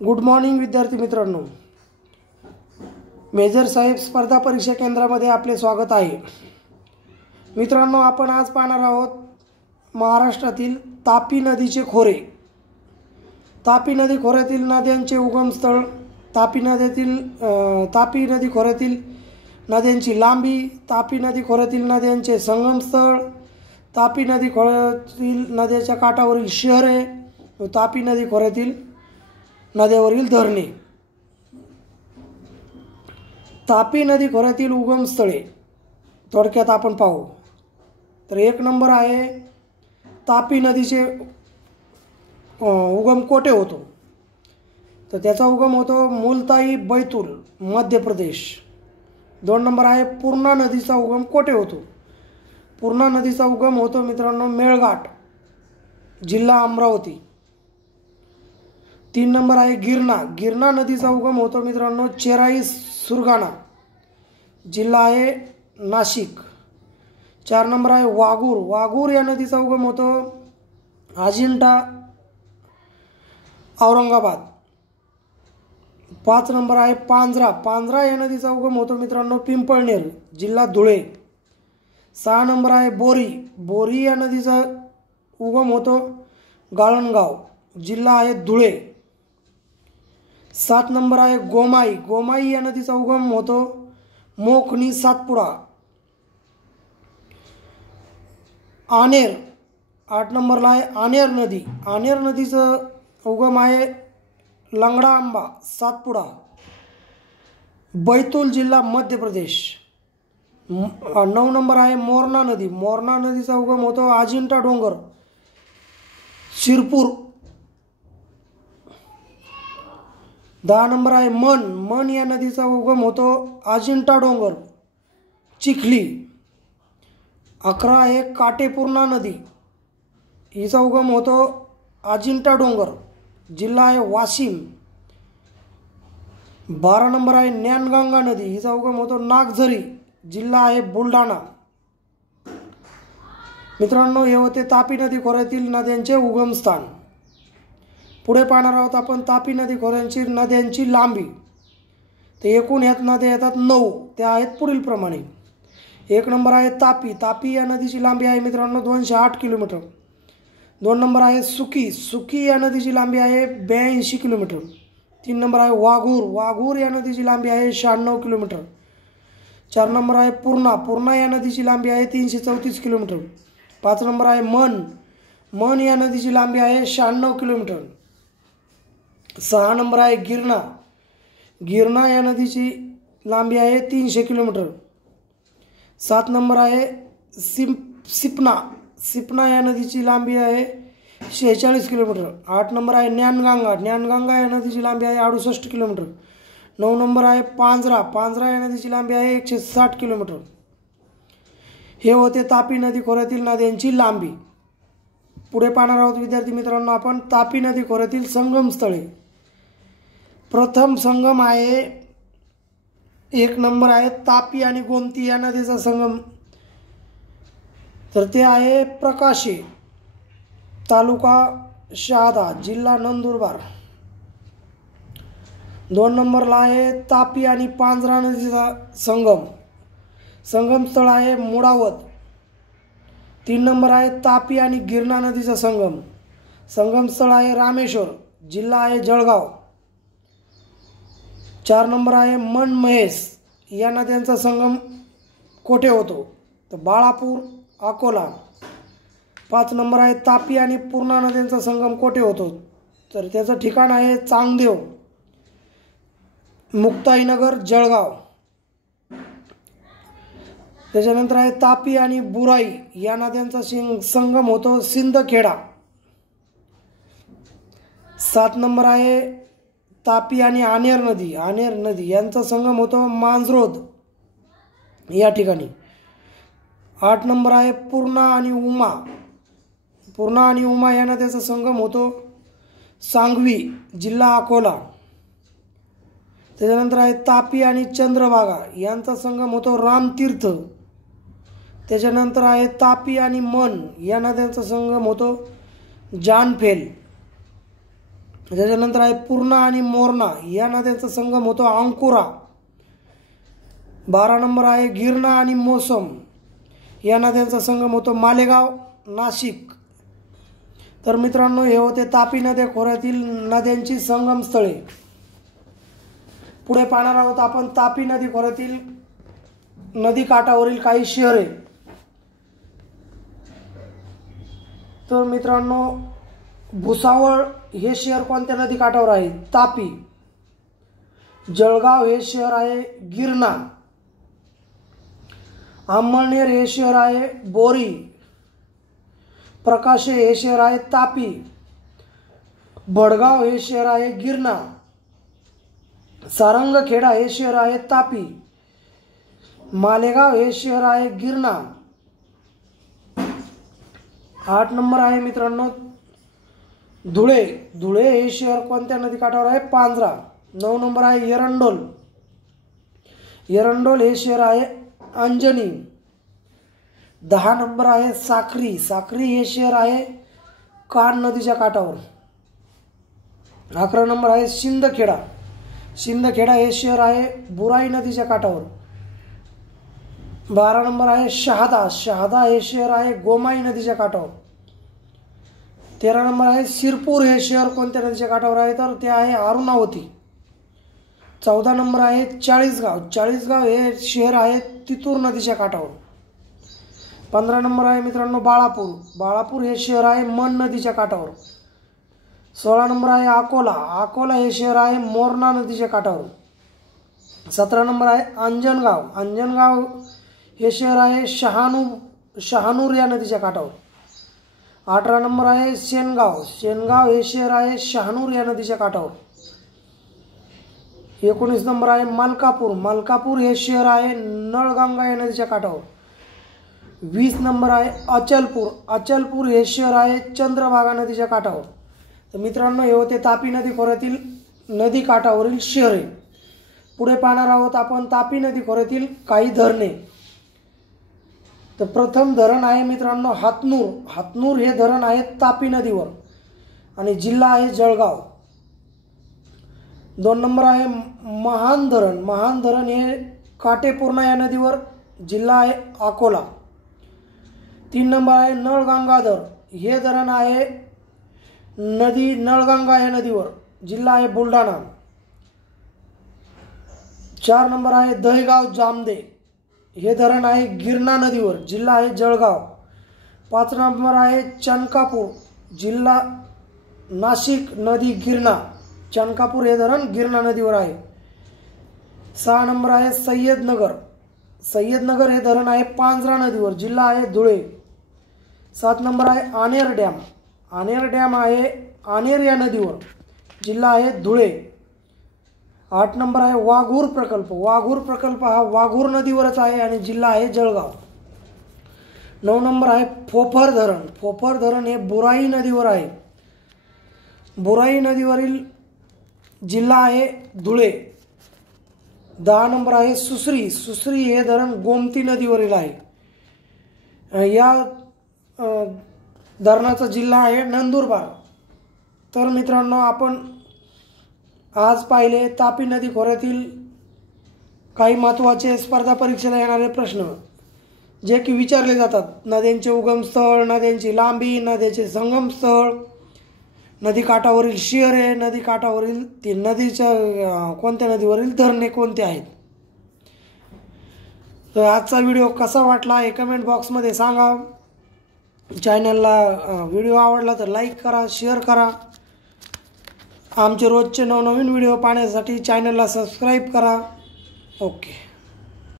Good morning विद्यार्थी मित्रांनो, major साहेब स्पर्धा परीक्षा केंद्रामध्ये आपले स्वागत आहे। मित्रांनो, आपण आज पाहणार आहोत महाराष्ट्रातील तापी नदीचे खोरे। तापी नदी खोऱ्यातील नद्यांचे उगमस्थळ, तापी नदी खोऱ्यातील नद्यांची लांबी, तापी नदी खोऱ्यातील नद्यांचे संगमस्थळ, तापी नदी खोऱ्यातील नद्याच्या काठावरील शहरे, तापी नदी खोऱ्यातील नद्यावरील धरणे। तापी नदी खोऱ्यातील उगमस्थळे थोडक्यात आपण पाहू तर एक नंबर आहे तापी नदीचे उगम कोठे होतो, तर त्याचा उगम होतो मुलताई बैतूल मध्य प्रदेश। 2 नंबर आहे पूर्णा नदीचा उगम कोठे होतो, पूर्णा नदीचा उगम होतो मित्रांनो मेळघाट जिल्हा अमरावती। 3 नंबर आहे गिरणा नदीचा उगम होतो मित्रांनो चेराई सुरगाणा जिल्हा आहे नाशिक। 4 नंबर आहे वाघूर या नदीचा उगम होतो अजिंठा औरंगाबाद। 5 नंबर आहे पांझरा या नदीचा उगम होतो मित्रांनो पिंपळनेर जिल्हा धुळे। 6 नंबर आहे बोरी या नदीचा उगम होतो गाळणगाव जिल्हा आहे धुळे। 7 नंबर आहे गोमाई या नदीचा उगम होतो मोखणी सातपुडा। आनेर 8 नंबरला आहे आनेर नदीचा उगम आहे लंगडा आंबा सातपुडा बैतूल जिल्हा मध्य प्रदेश। 9 नंबर आहे मोरणा नदीचा उगम होतो अजिंठा डोंगर शिरपूर। 10 नंबर आहे मन या नदीचा उगम होतो अजिंठा डोंगर चिखली। 11 आहे काटेपूर्णा नदी, हिचा उगम होतो अजिंठा डोंगर जिल्हा आहे वाशिम। 12 नंबर आहे ज्ञानगंगा नदी, हिचा उगम होतो नागझरी जिल्हा आहे बुलढाणा। मित्रांनो, हे होते तापी नदी खोऱ्यातील नद्यांचे उगमस्थान। पुढे पाहणार आहोत आपण तापी नदी खोऱ्यांची नद्यांची लांबी। तर एकूण यात नद्या येतात 9, त्या आहेत पुढील प्रमाणे। 1 नंबर आहे तापी या नदीची लांबी आहे मित्रांनो 208 किलोमीटर। 2 नंबर आहे सुकी या नदीची लांबी आहे 82 किलोमीटर। 3 नंबर आहे वाघूर या नदीची लांबी आहे 96 किलोमीटर। 4 नंबर आहे पूर्णा या नदीची लांबी आहे 334 किलोमीटर। 5 नंबर आहे मन या नदीची लांबी आहे 96 किलोमीटर। 6 नंबर आहे गिरणा या नदीची लांबी आहे 300 किलोमीटर। 7 नंबर आहे सिपना या नदीची लांबी आहे 46 किलोमीटर। 8 नंबर आहे ज्ञानगंगा या नदीची लांबी आहे 68 किलोमीटर। 9 नंबर आहे पांझरा या नदीची लांबी आहे 160 किलोमीटर। हे होते तापी नदी खोऱ्यातील नद्यांची लांबी। पुढे पाहणार आहोत विद्यार्थी मित्रांनो आपण तापी नदी खोऱ्यातील संगमस्थळे। प्रथम संगम आहे 1 नंबर आहे तापी आणि गोमती या नदीचा संगम, तर ते आहे प्रकाशे तालुका शहादा जिल्हा नंदुरबार। 2 नंबरला आहे तापी आणि पांझरा नदीचा संगमस्थळ आहे मुळावत। 3 नंबर आहे तापी आणि गिरणा नदीचा संगमस्थळ आहे रामेश्वर जिल्हा आहे जळगाव। 4 नंबर आहे मन महेश या नद्यांचा संगम कोठे होतो, तर बाळापूर अकोला। 5 नंबर आहे तापी आणि पूर्णा नद्यांचा संगम कोठे होतो, तर त्याचं ठिकाण आहे चांगदेव मुक्ताईनगर जळगाव। त्याच्यानंतर आहे तापी आणि बुराई या नद्यांचा संगम होतो सिंदखेडा। 7 नंबर आहे तापी आणि आनेर नदी यांचा संगम होतो मांजरोद या ठिकाणी। 8 नंबर आहे पूर्णा आणि उमा या नद्याचा संगम होतो सांगवी जिल्हा अकोला। त्याच्यानंतर आहे तापी आणि चंद्रभागा यांचा संगम होतो रामतीर्थ। त्याच्यानंतर आहे तापी आणि मन या नद्यांचा संगम होतो जानफेल। त्याच्यानंतर आहे पूर्णा आणि मोरणा या नद्यांचा संगम होतो अंकुरा. 12 नंबर आहे गिरणा आणि मोसम या नद्यांचा संगम होतो मालेगाव नाशिक. तर मित्रांनो हे होते तापी नद्या खोऱ्यातील नद्यांची संगम स्थळे. पुढे पाहणार आहोत आपण तापी नदी खोऱ्यातील नदी काठावरील काही शहरे. तर मित्रांनो भुसावळ हे शहर कोणत्या नदी काठावर आहे? तापी. जळगाव हे शहर आहे गिरणा. अंमळनेर हे शहर आहे बोरी. प्रकाशे हे शहर आहे तापी. भडगाव हे शहर आहे गिरणा. सारंगखेडा हे शहर आहे तापी. मालेगाव हे शहर आहे गिरणा. 8 नंबर आहे मित्रांनो धुळे. धुळे हे शहर कोणत्या नदी काठावर आहे? पांझरा. 9 नंबर आहे एरंडोल. एरंडोल हे शहर आहे अंजनी. 10 नंबर आहे साक्री. साक्री हे शहर आहे कान नदीच्या काठावर. 11 नंबर आहे शिंदखेडा. शिंदखेडा हे शहर आहे बुराई नदीच्या काठावर. 12 नंबर आहे शहादा. शहादा हे शहर आहे गोमाई नदीच्या काठावर. 13 नंबर आहे सिरपूर. हे शहर कोणत्या नदीच्या काठावर आहे? तर ते आहे अरुणावती. 14 नंबर आहे चाळीसगाव. चाळीसगाव हे शहर आहे तितूर नदीच्या काठावर. 15 नंबर आहे मित्रांनो बाळापूर. बाळापूर हे शहर आहे मन नदीच्या काठावर. 16 नंबर आहे अकोला. अकोला हे शहर आहे मोरणा नदीच्या काठावर. 17 नंबर आहे अंजनगाव. अंजनगाव हे शहर आहे शहानूर या नदीच्या काठावर. 18 नंबर आहे शेनगाव. शेनगाव हे शहर आहे शहानूर या नदीच्या काठावर. 19 नंबर आहे मलकापूर. मलकापूर हे शहर आहे नळगंगा या नदीच्या काठावर. 20 नंबर आहे अचलपूर. अचलपूर हे शहर आहे चंद्रभागा नदीच्या काठावर. तर मित्रांनो हे होते तापी नदी खोऱ्यातील नदी काठावरील शहरे. पुढे पाहणार आहोत आपण तापी नदी खोऱ्यातील काही धरणे. तर प्रथम धरण आहे मित्रांनो हातनूर. हातनूर हे धरण आहे तापी नदीवर आणि जिल्हा आहे जळगाव. 2 नंबर आहे महान धरण. महान धरण हे काटेपूर्णा या नदीवर, जिल्हा आहे अकोला. 3 नंबर आहे नळगंगाधर. हे धरण आहे नळगंगा या नदीवर, जिल्हा आहे बुलढाणा. 4 नंबर आहे दहेगाव जामदे. हे धरण आहे गिरणा नदीवर, जिल्हा आहे जळगाव. 5 नंबर आहे चनकापूर. जिल्हा नाशिक, नदी गिरणा. चनकापूर हे धरण गिरणा नदीवर आहे. 6 नंबर आहे सय्यदनगर. सय्यदनगर हे धरण आहे पांझरा नदीवर, जिल्हा आहे धुळे. 7 नंबर आहे आनेर डॅम. आनेर डॅम आहे आनेर या नदीवर, जिल्हा आहे धुळे. 8 नंबर आहे वाघूर प्रकल्प. वाघूर प्रकल्प हा वाघूर नदीवरच आहे आणि जिल्हा आहे जळगाव. 9 नंबर आहे फोफर धरण. फोफर धरण हे बुराई नदीवर आहे. बुराई नदीवरील जिल्हा आहे धुळे. 10 नंबर आहे सुसरी. सुसरी हे धरण गोमती नदीवरील आहे. या धरणाचा जिल्हा आहे नंदुरबार. तर मित्रांनो आपण आज पाहिले तापी नदी खोऱ्यातील काही महत्त्वाचे स्पर्धा परीक्षेला येणारे प्रश्न जे की विचारले जातात. नद्यांचे उगमस्थळ, नद्यांची लांबी, नद्याचे संगमस्थळ, नदी काठावरील शहरे, नदी काठावरील ती नदीच्या कोणत्या नदीवरील धरणे कोणते आहेत. तर आजचा व्हिडिओ कसा वाटला हे कमेंट बॉक्समध्ये सांगा. चॅनलला व्हिडिओ आवडला तर लाईक करा, शेअर करा. आमचे रोजचे नवनवीन व्हिडिओ पाहण्यासाठी चॅनलला सबस्क्राईब करा. ओके.